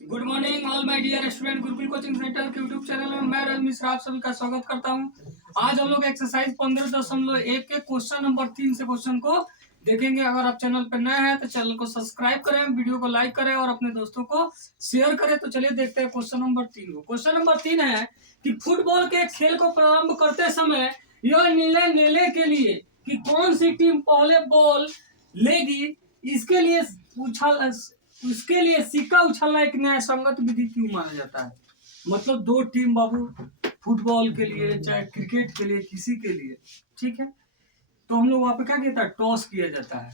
Good morning all my dear student. Gurukul coaching centre के YouTube channel में मैं रजत मिश्रा आप सभी का स्वागत करता हूं। आज हम लोग एक्सरसाइज 15.1 के क्वेश्चन नंबर 3 से क्वेश्चन को देखेंगे। अगर आप चैनल पर नए हैं तो चैनल को सब्सक्राइब करें, वीडियो को लाइक करें और अपने दोस्तों को शेयर करें। तो चलिए देखते हैं क्वेश्चन नंबर 3 को। क्वेश्चन नंबर 3 है कि फुटबॉल के खेल को प्रारंभ करते समय यह निर्णय लेने के लिए कि कौन सी टीम पहले बॉल लेगी, उसके लिए सिक्का उछलना एक न्याय संगत विधि क्यों माना जाता है। मतलब दो टीम बाबू, फुटबॉल के लिए चाहे क्रिकेट के लिए, किसी के लिए, ठीक है, तो हम लोग वहां पे क्या कहता है, टॉस किया जाता है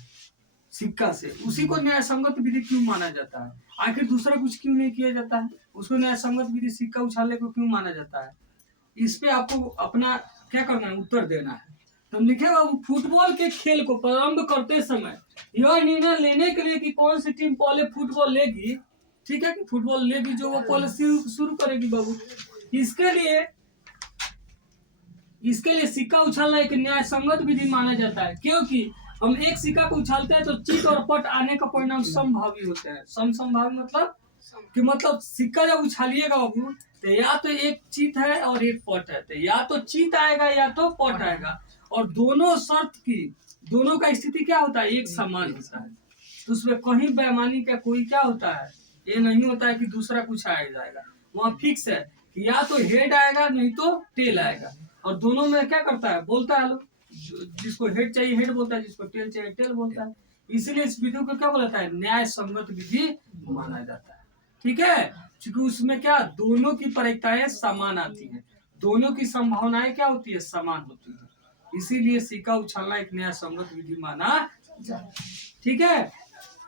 सिक्का से। उसी को न्याय संगत विधि क्यों माना जाता है? आखिर दूसरा कुछ क्यों नहीं किया जाता है? उसको न्याय संगत विधि सिक्का उछालने को क्यों माना जाता है? इस पे आपको अपना क्या करना है, उत्तर देना है। तो लिखे बाबू, फुटबॉल के खेल को प्रारंभ करते समय यह निर्णय लेने के लिए कि कौन सी टीम पहले फुटबॉल लेगी, ठीक है, कि फुटबॉल लेगी जो वो पहले शुरू करेगी बाबू, इसके लिए सिक्का उछालना एक न्याय संगत विधि माना जाता है। क्योंकि हम एक सिक्का को उछालते हैं तो चित और पट आने का परिणाम समभावी होते हैं। समभावी मतलब सिक्का जब उछालिएगा बाबू तो या तो एक चित है और एक पट है, तो या तो चित आएगा या तो पट आएगा, और दोनों का स्थिति क्या होता है, एक समान होता है। तो उसमें कहीं बेईमानी का कोई क्या होता है, ये नहीं होता है कि दूसरा कुछ आया जाएगा। वहाँ फिक्स है कि या तो हेड आएगा नहीं तो टेल आएगा, और दोनों में क्या करता है, बोलता है लोग, जिसको हेड चाहिए हेड बोलता है, जिसको टेल चाहिए टेल बोलता है। इसीलिए इस विधि को क्या बोलता है, न्याय संगत विधि माना जाता है। ठीक है, क्योंकि उसमें क्या, दोनों की प्रायिकताएं समान आती है, दोनों की संभावनाएं क्या होती है, समान होती है। इसीलिए सिक्का उछालना एक न्याय संगत विधि माना जाता है। ठीक है,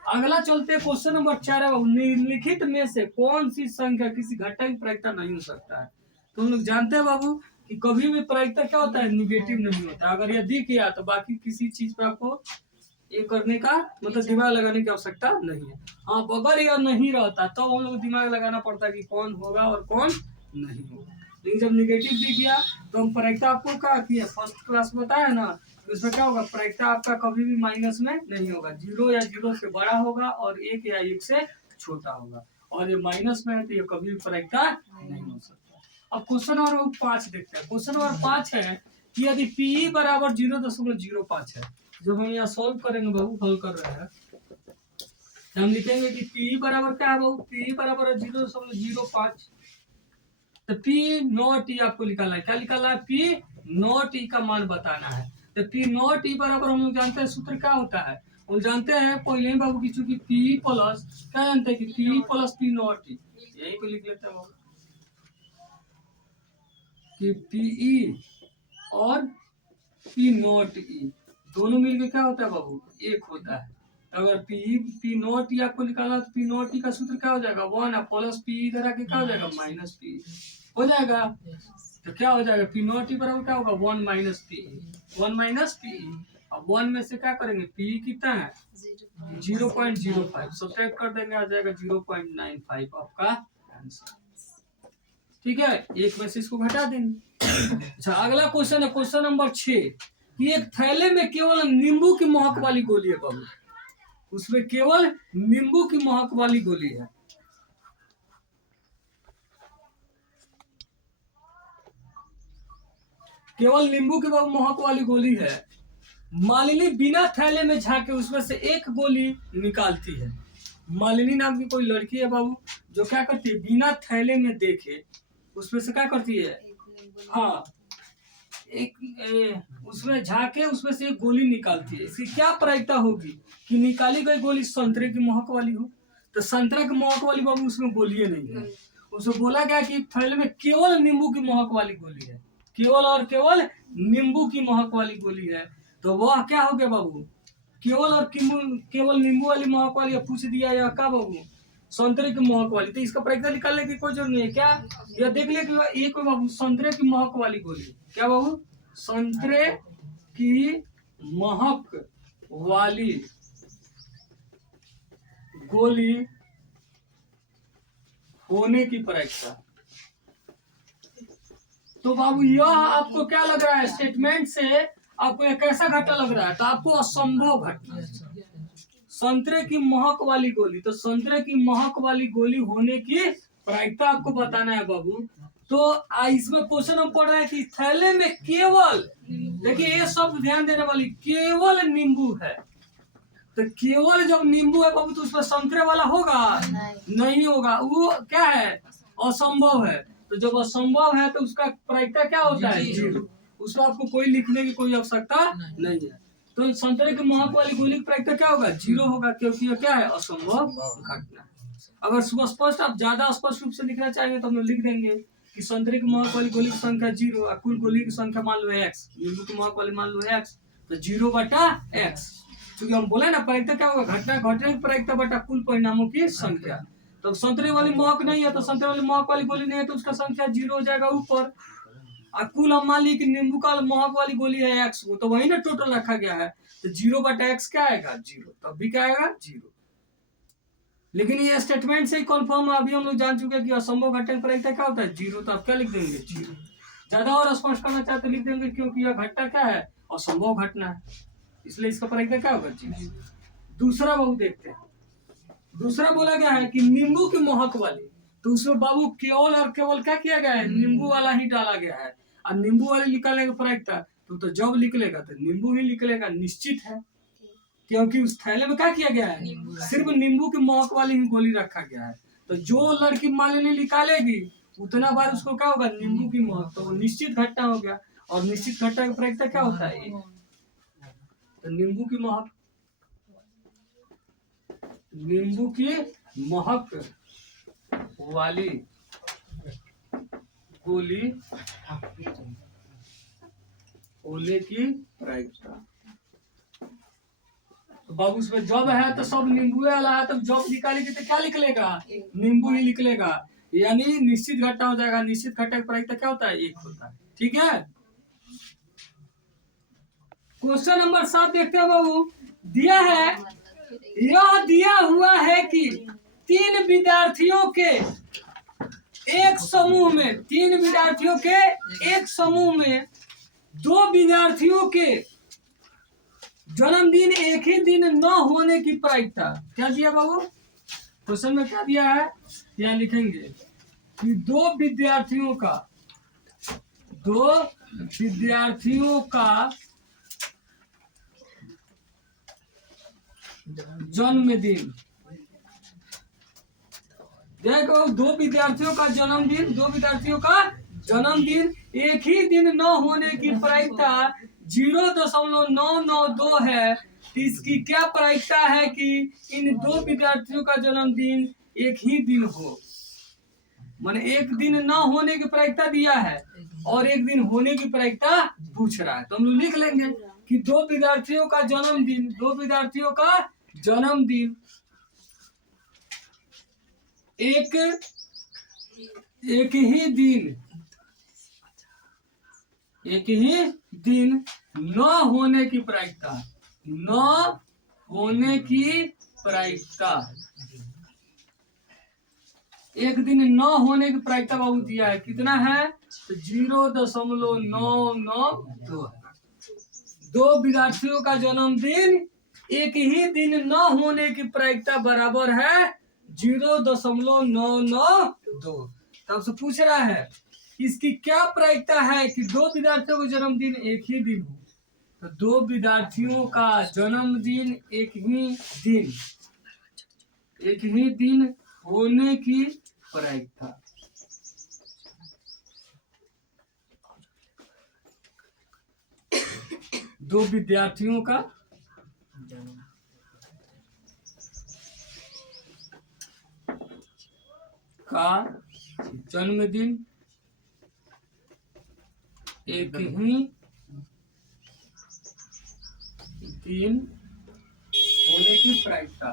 अगला चलते क्वेश्चन नंबर 4 है, निम्नलिखित में से कौन सी संख्या किसी घटक की प्रायिकता नहीं हो सकता है। तो हम लोग जानते हैं बाबू कि कभी भी प्रायिकता क्या होता है, निगेटिव नहीं होता। अगर ये दिख गया तो बाकी किसी चीज पर आपको ये करने का मतलब दिमाग लगाने की आवश्यकता नहीं है। हाँ, अगर यह नहीं रहता तो हम लोग दिमाग लगाना पड़ता कि कौन होगा और कौन नहीं होगा। लेकिन जब निगेटिव दिख गया तो हम प्रायिकता आपको क्या किया, फर्स्ट क्लास बताया ना, तो इसमें क्या होगा, प्रायिकता आपका कभी भी माइनस में नहीं होगा। 0 या 0 से बड़ा होगा और 1 या 1 से छोटा होगा, और ये माइनस में है तो ये कभी भी प्रायिकता नहीं हो सकता। अब क्वेश्चन नंबर 5 देखते हैं। क्वेश्चन नंबर 5 है कि यदि पी बराबर 0.05 है, जब हम यहाँ सॉल्व करेंगे बाबू, हल कर रहे हैं, हम लिखेंगे कि पी बराबर क्या है बाबू, पी बराबर है 0.05। तो पी नॉट ई आपको निकालना है। क्या निकालना है, पी नॉट ई का मान बताना है। तो पी नॉट ई बराबर हम लोग जानते हैं सूत्र क्या होता है, हम जानते हैं पहले ही बाबू की, चूंकि पी प्लस क्या जानते हैं कि पी प्लस पी नॉट ई, यही पे लिख लेते हैं बाबू कि पीई और पी नॉट ई दोनों मिलके क्या होता है बाबू, एक होता है। अगर पी नॉट ई आपको निकालना तो पी नॉट ई का सूत्र क्या हो जाएगा, 1 प्लस पी इधर आके क्या हो जाएगा, माइनस पी हो जाएगा। तो क्या हो जाएगा, पी नॉट ई बराबर क्या होगा, 1 माइनस पी, 1 माइनस पी। अब 1 में से क्या करेंगे, पी कितना है 0.05, सब्ट्रैक्ट कर देंगे, आ जाएगा 0.95 आपका आंसर। ठीक है, एक में से इसको घटा देंगे। अच्छा, अगला क्वेश्चन है क्वेश्चन नंबर 6 कि एक थैले में केवल नींबू की महक वाली गोली है बाबू, उसमें केवल नींबू की महक वाली गोली है। केवल नींबू की महक वाली गोली है। मालिनी बिना थैले में झांके उसमें से एक गोली निकालती है। मालिनी नाम की कोई लड़की है बाबू, जो क्या करती है, बिना थैले में देखे उसमें से क्या करती है, हाँ, उसमें झाके उसमें से एक गोली निकालती है। इसकी क्या प्रायिकता होगी कि निकाली गई गोली संतरे की महक वाली हो। तो संतरा की महक वाली बाबू उसमें गोली नहीं है, उसमें बोला गया कि थैले में केवल नींबू की महक वाली गोली है, केवल और केवल नींबू की महक वाली गोली है। तो वह क्या हो गया बाबू, केवल और केवल नींबू वाली महक वाली। पूछ दिया या क्या बाबू, संतरे की महक वाली। तो इसका प्रायिकता निकालने की कोई जरूरत नहीं है। क्या यह देख ले कि एक बाबू संतरे की महक वाली गोली, क्या बाबू, संतरे की महक वाली गोली होने की प्रायिकता। तो बाबू यह आपको क्या लग रहा है, स्टेटमेंट से आपको एक कैसा घटना लग रहा है, तो आपको असंभव घटना, संतरे की महक वाली गोली, तो संतरे की महक वाली गोली होने की प्रायिकता आपको बताना है बाबू। तो इसमें क्वेश्चन हम पढ़ रहे हैं कि थैले में केवल, देखिए ये सब ध्यान देने वाली, केवल नींबू है। तो केवल जब नींबू है बाबू तो उसमें संतरे वाला होगा? नहीं होगा, वो क्या है? असंभव है। तो जब असंभव है तो उसका प्रायिकता क्या होता है? जीरो। उसमें आपको कोई लिखने की कोई आवश्यकता नहीं है। तो संतरे की महक वाली गोली की प्रायिकता क्या होगा? जीरो होगा, क्योंकि ये क्या है? असंभव घटना। अगर स्पष्ट आप ज्यादा स्पष्ट रूप से लिखना चाहेंगे तो हम लोग लिख देंगे कि संतरे की महक वाली गोली की संख्या 0 और कुल गोली की संख्या मान लो x, नींबू की महक वाली मान लो x, तो 0/x। क्योंकि हम बोले ना प्रायिकता क्या होगा? घटना घटने की प्रायिकता बटा कुल परिणामों की संख्या। तो संतरे वाली महक नहीं है तो संतरे वाली महक वाली गोली नहीं है तो उसका संख्या 0 हो जाएगा ऊपर। और कुल हम मान ली कि नींबू का महक वाली गोली है x, वो तो वही ना टोटल रखा गया है, तो 0/x क्या आएगा? 0। तब भी क्या आएगा? 0। लेकिन ये स्टेटमेंट से ही कन्फर्म अभी हम लोग जान चुके हैं कि असंभव घटना की प्रायिकता क्या होता है? 0। तो आप क्या लिख देंगे? 0। ज्यादा और स्पष्ट करना चाहते लिख देंगे, क्योंकि यह घटना क्या है? असंभव घटना है, इसलिए इसका प्रायिकता क्या होगा? 0। दूसरा बाबू देखते हैं। दूसरा बोला गया है कि नींबू की महक वाली, तो उसमें बाबू केवल और केवल क्या किया गया है? नींबू वाला ही डाला गया है। और नींबू वाली निकालने की प्रायिकता तो जब निकलेगा तो नींबू ही निकलेगा, निश्चित है, क्योंकि उस थैले में क्या किया गया है? सिर्फ नींबू की महक वाली ही गोली रखा गया है। तो जो लड़की मालिनी निकालेगी उतना बार उसको क्या होगा? नींबू की महक, तो निश्चित घटना हो गया। और निश्चित घटना की प्रायिकता क्या होता है? तो नींबू की महक, नींबू की महक वाली गोली होने की प्रायिकता। तो बाबू उसमें जब है तो सब नींबू वाला है, तब जब निकालेगी तो क्या निकलेगा? नींबू ही निकलेगा, यानी निश्चित घटना हो जाएगा। निश्चित घटना की प्रायिकता क्या होता है? 1 होता है। ठीक है। क्वेश्चन नंबर 7 देखते हैं बाबू। दिया है, यह दिया हुआ है कि 3 विद्यार्थियों के एक समूह में, 3 विद्यार्थियों के एक समूह में 2 विद्यार्थियों के जन्मदिन एक ही दिन न होने की प्रायिकता। क्या दिया बाबू? क्वेश्चन में क्या दिया है? यहाँ लिखेंगे कि 2 विद्यार्थियों का जन्मदिन, देखो 2 विद्यार्थियों का जन्मदिन एक ही दिन न होने की प्रायिकता 0.992 है। इसकी क्या प्रायिकता है कि इन 2 विद्यार्थियों का जन्मदिन एक ही दिन हो? माने एक दिन न होने की प्रायिकता दिया है और एक दिन होने की प्रायिकता पूछ रहा है, तो हम लोग लिख लेंगे कि 2 विद्यार्थियों का जन्मदिन एक ही दिन न होने की प्रायिकता, एक दिन न होने की प्रायिकता बाबू दिया है, कितना है? तो 0.992 है। 2 विद्यार्थियों का जन्मदिन एक ही दिन न होने की प्रायिकता बराबर है 0.992। तब से पूछ रहा है इसकी क्या प्रायिकता है कि 2 विद्यार्थियों का जन्मदिन एक ही दिन हो। तो 2 विद्यार्थियों का जन्मदिन एक ही दिन होने की प्रायिकता। दो विद्यार्थियों का जन्मदिन एक ही दिन होने की प्रायिकता।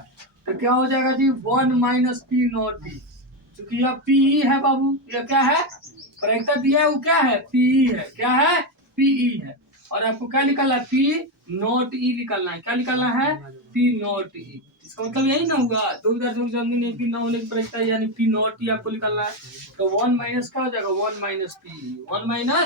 तो क्या हो जाएगा जी? 1 - P नॉट डी, क्योंकि यह पीई है बाबू। यह क्या है? प्रायिकता दिया है वो क्या है? पीई है। क्या है? पीई है। और आपको क्या निकालना है? पी नॉट ई निकालना है। क्या निकालना है? पी नॉट ई। इसका मतलब यही ना होगा 2 विद्यार्थियों के जन्मदिन एक दिन न होने की प्रायिकता, यानी पी नॉट ई आपको निकालना है। तो 1 माइनस क्या हो जाएगा? 1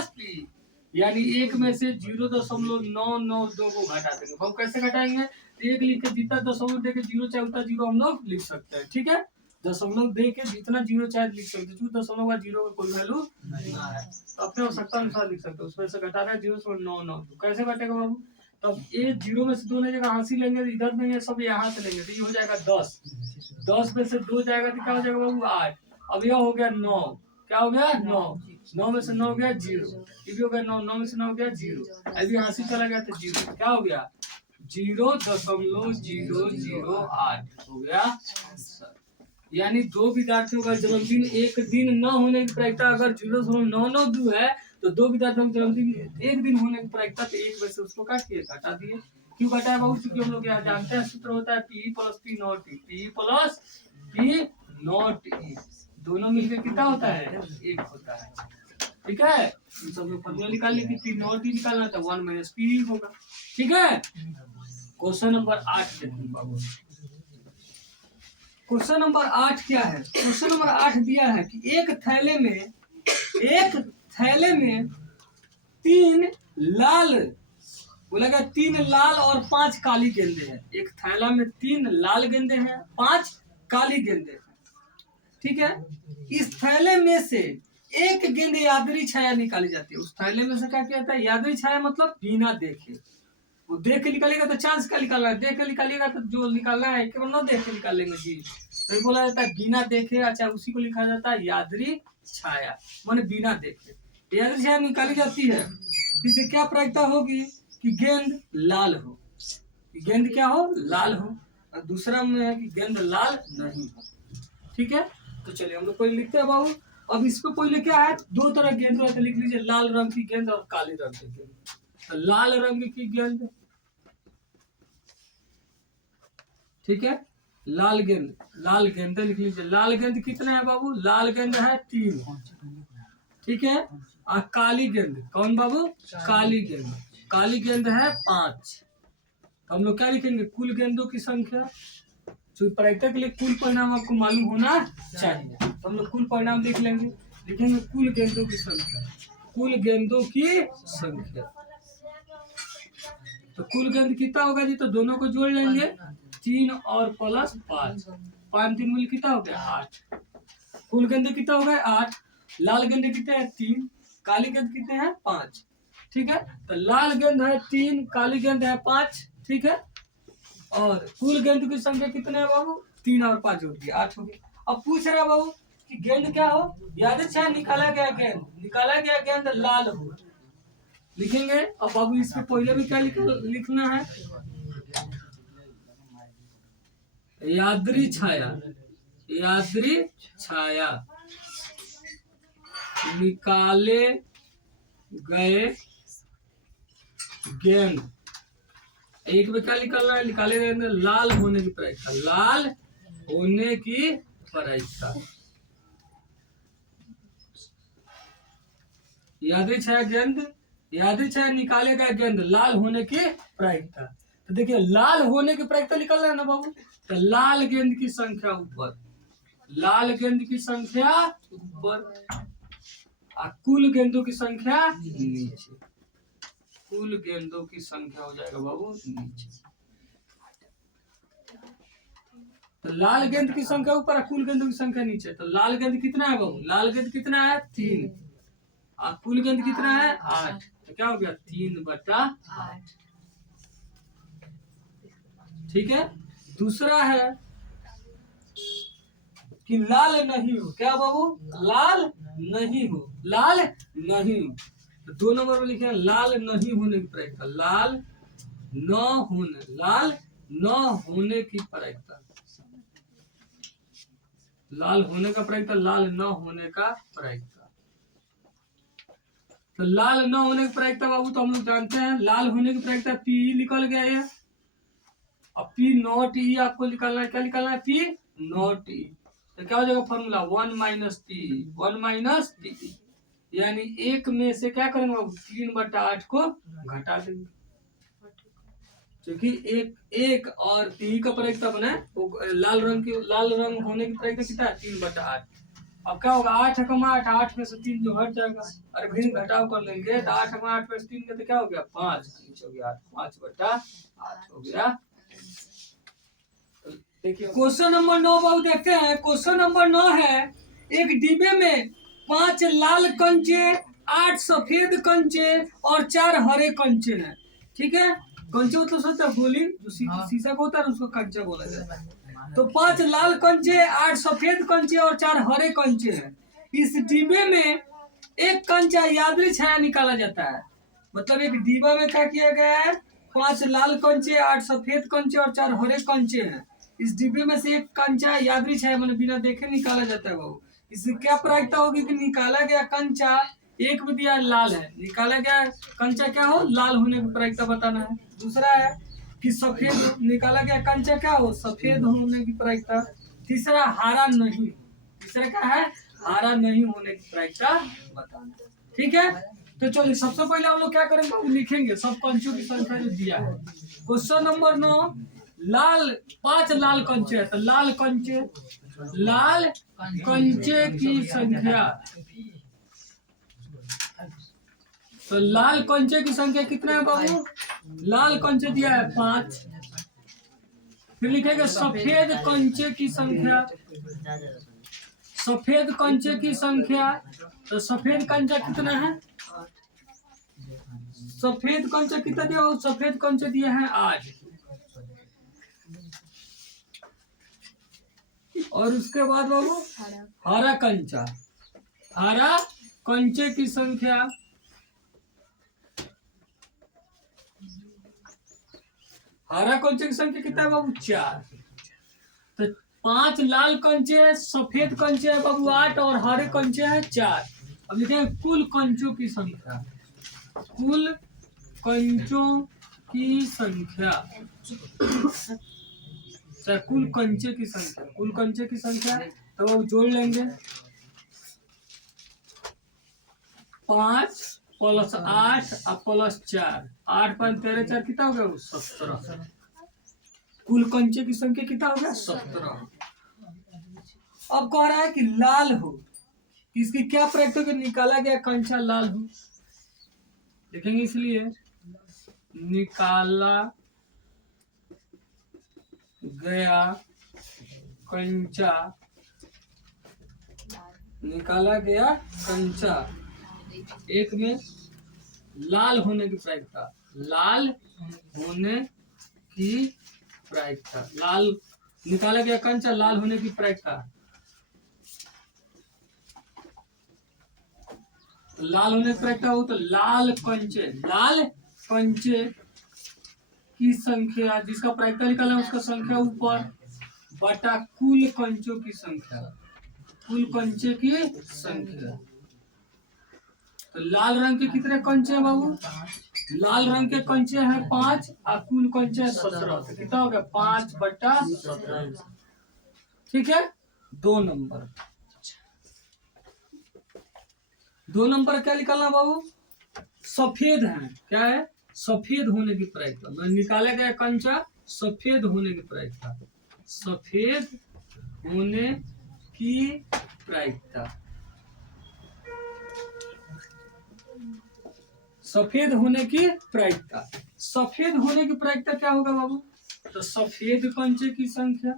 - पी, यानी 1 में से 0.992 को घटा देंगे। हम कैसे घटाएंगे? तो 1 लिख के जितना दशमलव दे के 0 चाहे उतना 0 हम लोग लिख सकते हैं। ठीक है, दशमलव दे के जितना 0 चाहे लिख सकते हैं, क्योंकि दशमलव का 0 का कोई वैल्यू नहीं है, तो अपने आवश्यकता अनुसार लिख सकते हो। उसमें से घटाना है 0.99, कैसे घटेगा बाबू? तब ये 0 में से 2 नहीं जाएगा, हासिल लेंगे तो इधर नहीं है, सब यहाँ से लेंगे तो ये हो जाएगा 10। 10 में से 2 जाएगा तो क्या हो जाएगा बाबू? 8। अब यह हो गया 9, क्या हो गया? 9। 9 में से 9 गया 0, ये भी हो गया 9। 9 में से 9 गया 0, अभी हासिल चला गया तो 0, क्या हो गया? 0.008 हो गया आंसर। यानी 2 विद्यार्थियों का जन्मदिन एक दिन न होने की प्रायिकता अगर 0.992 है, तो 2 विद्यार्थियों का जन्मदिन एक दिन होने की प्रायिकता तो 1 में से उसको काट के घटा दिए। क्यों घटाया बाबू? क्योंकि हम लोग यहाँ जानते हैं सूत्र होता है p plus p not e, p plus p not e, दोनों मिलकर कितना होता है? 1 होता है। ठीक है, इन सब लोग फॉर्मूला निकालने की पी नॉट ई निकालना था 1 माइनस पी होगा। ठीक है, क्वेश्चन नंबर 8 देखिए बाबू। क्वेश्चन नंबर 8 क्या है? क्वेश्चन नंबर 8 दिया है कि एक थैले में 3 लाल, बोला गया 3 लाल और 5 काली गेंदे हैं। एक थैला में 3 लाल गेंदे हैं, 5 काली गेंदे हैं। ठीक है, इस थैले में से एक गेंद यादरी छाया निकाली जाती है। उस थैले में से क्या कहता है? यादरी छाया मतलब बिना देखे, वो देख के निकालेगा तो चांस का निकालना है, देख के निकालिएगा तो जो निकालना है केवल न देख के निकाल लेंगे जी, तो ये बोला जाता है बिना देखे। अच्छा, उसी को लिखा जाता है यादरी छाया, माने बिना देखे यादरी छाया निकाली जाती है। इससे क्या प्रायिकता होगी? कि गेंद लाल हो, गेंद क्या हो? लाल हो। और दूसरा में है कि गेंद लाल नहीं हो। ठीक है, तो चलिए हम लोग कोई लिखते हैं बाबू। अब इसको पहले क्या है? 2 तरह गेंद रहते, लिख लीजिए, लाल रंग की गेंद और काले रंग की गेंद। तो लाल रंग की गेंद, ठीक है, लाल गेंद लिख लीजिए। लाल गेंद कितना है बाबू? लाल गेंद है 3। ठीक है, और काली गेंद कौन बाबू? काली गेंद है 5। तो हम लोग क्या लिखेंगे? कुल गेंदों की संख्या। तो प्रायिकता के लिए कुल परिणाम आपको मालूम होना चाहिए, तो हम लोग कुल परिणाम लिख लेंगे। लिखेंगे कुल गेंदों की संख्या, कुल गेंदों की संख्या। तो कुल गेंद कितना होगा जी? तो दोनों को जोड़ लेंगे, 3 और प्लस 5, 5 3 मिल कितना हो गया? 8। कुल गेंद कितना हो गया? 8। लाल गेंद कितने हैं? 3। काली गेंद कितने हैं? 5। ठीक है, तो लाल गेंद है 3, काली गेंद है 5। ठीक है, और कुल गेंद की संख्या कितने है बाबू? 3 और 5 जोड़ दिया 8 हो गया। अब पूछ रहा है बाबू कि गेंद क्या हो? याद है, निकाला गया गेंद लाल हो। लिखेंगे। अब बाबू इसमें पहले भी क्या लिखना है? यादरी छाया निकाले गए गेंद, एक में क्या निकालना है? निकाले गए लाल होने की प्रायिकता, लाल होने की प्रायिकता। यादरी छाया निकाले गए गेंद लाल होने की प्रायिकता। तो देखिए, लाल होने की प्रायिकता निकालना है ना बाबू, तो लाल गेंद की संख्या ऊपर, और कुल गेंदों की संख्या नीचे। कुल गेंदों की संख्या हो जाएगा बाबू नीचे। तो लाल गेंद की संख्या ऊपर और कुल गेंदों की संख्या नीचे। तो लाल गेंद कितना है बाबू? लाल गेंद कितना है? 3। और कुल गेंद कितना है? 8। तो क्या हो गया? 3/8। ठीक है, दूसरा है कि लाल नहीं हो। क्या बाबू? लाल नहीं हो। तो 2 नंबर में लिखे लाल नहीं होने की प्रायिकता, लाल न होने की प्रायिकता, लाल होने का प्रायिकता, लाल न होने का प्रायिकता। तो लाल न होने की प्रायिकता बाबू तो हम लोग जानते हैं, लाल होने की प्रायिकता पी निकल गया है। अब पी नॉट ई आपको निकालना है। क्या निकालना है? पी नॉट ई। तो क्या हो जाएगा फॉर्मूला? 1 माइनस पी, यानी 1 में से क्या करेंगे बाबू? 3/8 को घटा देंगे, क्योंकि एक और पी का प्रायिकता बना है। लाल रंग होने की प्रायिकता कितना है? 3/8। अब क्या होगा? 8 8 में से 3 जो हट जाएगा, अरे भिन्न घटाव कर लेंगे तो 8 में से 3 का तो क्या हो गया? 5 हो गया, 5/8 हो गया। क्वेश्चन नंबर 9 बाबू देखते हैं। क्वेश्चन नंबर 9 है, एक डिब्बे में 5 लाल कंचे, 8 सफेद कंचे और 4 हरे कंचे हैं। ठीक है, कंचे मतलब सोचता है गोली जो शीशा का होता है उसको कंचा बोला जाता है। तो 5 लाल कंचे, 8 सफेद कंचे और 4 हरे कंचे हैं। इस डिब्बे में एक कंचा यादृच्छिक छाया निकाला जाता है। मतलब एक डिब्बा में क्या किया गया है, 5 लाल कंचे, 8 सफेद कंचे और 4 हरे कंचे हैं। इस डिब्बे में से एक कंचा यादृच्छिक छाया मतलब बिना देखे निकाला जाता है बाबू। इससे क्या प्रायिकता होगी कि निकाला गया कंचा एक में दिया लाल है, निकाला गया कंचा क्या हो, लाल होने की प्रायिकता बताना है। दूसरा है कि सफेद, निकाला गया कंचा क्या हो, सफेद होने की प्रायिकता। तीसरा हरा नहीं, तीसरा क्या है, हरा नहीं होने की प्रायिकता बताना। ठीक है, तो चलिए सबसे पहले हम लोग क्या करेंगे, हम लिखेंगे सब कंचों की संख्या जो दिया है। क्वेश्चन नंबर 9, लाल 5 लाल कंचे है, तो लाल कंचे, लाल कंचे की संख्या, तो लाल कंचे की संख्या कितना है बाबू, लाल कंचे दिया है 5। फिर लिखेंगे सफेद कंचे की संख्या, सफेद कंचे की संख्या, तो सफेद कंचा कितना है, सफेद कंचा कितना दिया, सफेद कंचे दिया है 8। और उसके बाद बाबू हरा कंचा, हरा कंचे की संख्या, हरा कंचे की संख्या कितना है बाबू, 4। तो 5 लाल कंचे, सफेद कंचे है बाबू 8 और हरे कंचे है 4। अब लिखेंगे कुल कंचों की संख्या, कुल कंचों की संख्या, कुल कंचे की संख्या, कुल कंचे की संख्या, तो वो जोड़ लेंगे 5 प्लस 8 और प्लस 4, 8 5 13 4 कितना हो गया, 17। कुल कंचे की संख्या कितना हो गया, 17। अब कह रहा है कि लाल हो, इसकी क्या प्रायिकता कि निकाला गया कंचा लाल हो, देखेंगे इसलिए निकाला गया कंचा, निकाला गया कंचा एक में लाल होने की प्रायिकता, लाल होने की प्रायिकता, लाल निकाला गया कंचा लाल होने की प्रायिकता, लाल होने की प्रायिकता हो तो लाल कंचे की संख्या, जिसका प्रायिकता निकाला है उसका संख्या ऊपर बटा कुल कंचों की संख्या, कुल कंचे की संख्या। तो लाल रंग के कितने कंचे हैं बाबू, लाल रंग के कंचे हैं 5 और कुल कंचे हैं 17, तो कितना हो गया 5 बटा 17। ठीक है, 2 नंबर, 2 नंबर क्या निकालना बाबू, सफेद है, क्या है, सफेद होने की प्रायिकता, मैं निकाला गया कंचा सफेद होने की प्रायिकता, सफेद होने की प्रायिकता, सफेद होने की प्रायिकता, सफेद होने की प्रायिकता क्या होगा बाबू, तो सफेद कंचे की संख्या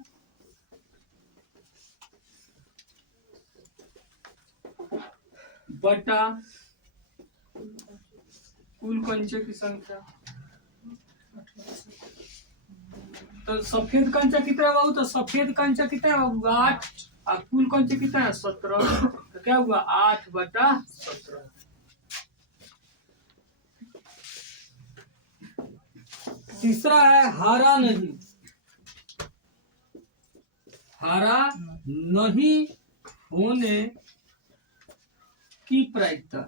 बटा कुल कंचे की संख्या। तो सफेद कंचा कितना है बाबू, तो सफेद कंचा कितना है बाबू 8 और कुल कंचे कितना है 17, तो क्या हुआ 8 बटा 17। तीसरा है हरा नहीं, हरा नहीं होने की प्रायिकता।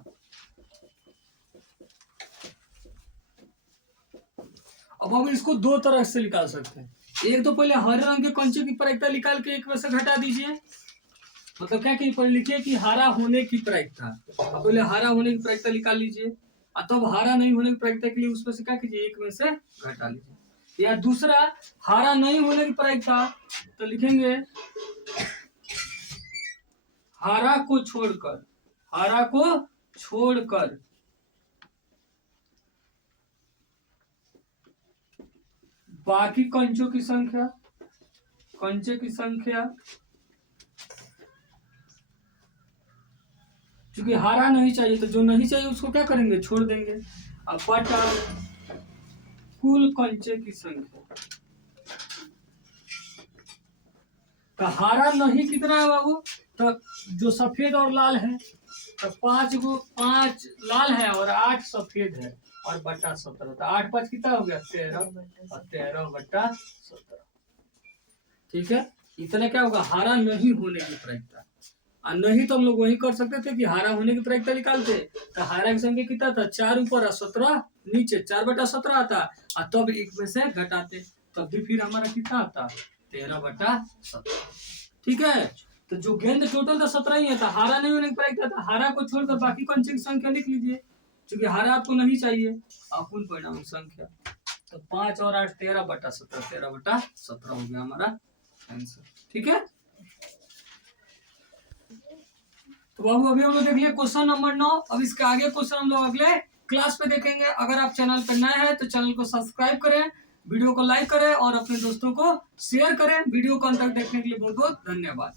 अब हम इसको 2 तरह से निकाल सकते हैं। एक तो पहले हरे रंग के कंचे की प्रायिकता निकाल के एक में से घटा दीजिए, मतलब क्या कि पहले लिखिए कि हरा होने की प्रायिकता, अब पहले हरा होने की प्रायिकता निकाल लीजिए और तब हरा नहीं होने की प्रायिकता के लिए उसमें से क्या कीजिए एक में से घटा लीजिए। या दूसरा हरा नहीं होने की प्रायिकता, तो लिखेंगे हरा को छोड़कर, हरा को छोड़कर बाकी कंचों की संख्या, कंचे की संख्या, क्योंकि हारा नहीं चाहिए तो जो नहीं चाहिए उसको क्या करेंगे, छोड़ देंगे। अब बटा कुल कंचे की संख्या, तो हारा नहीं कितना है बाबू, तो जो सफेद और लाल है, तो 5 लाल है और 8 सफेद है और बटा 17, तो 8 5 कितना हो गया 13, और 13 बटा 17। ठीक है, इतना क्या होगा, हारा नहीं होने की प्रायिकता। और नहीं तो हम लोग वही कर सकते थे कि हारा होने की प्रायिकता निकालते, तो हारा की संख्या कितना था, 4 ऊपर और 17 नीचे, 4 बटा 17 आता, और तब एक में से घटाते, तब भी फिर हमारा कितना आता, 13 बटा 17। ठीक है, तो जो गेंद टोटल तो 17 ही है, तो हारा नहीं होने की प्रायिकता था, हारा को छोड़कर बाकी कंचे की संख्या लिख लीजिए, क्योंकि हारा आपको नहीं चाहिए। अपूर्ण परिणाम संख्या, तो 5 और 8 13 बटा 17, 13 बटा 17 हो गया हमारा आंसर। ठीक है, तो बाबू अभी हम लोग देख लिए क्वेश्चन नंबर 9। अब इसके आगे क्वेश्चन हम लोग अगले क्लास पे देखेंगे। अगर आप चैनल पर नए हैं तो चैनल को सब्सक्राइब करें, वीडियो को लाइक करें और अपने दोस्तों को शेयर करें। वीडियो को अंत तक देखने के लिए बहुत बहुत धन्यवाद।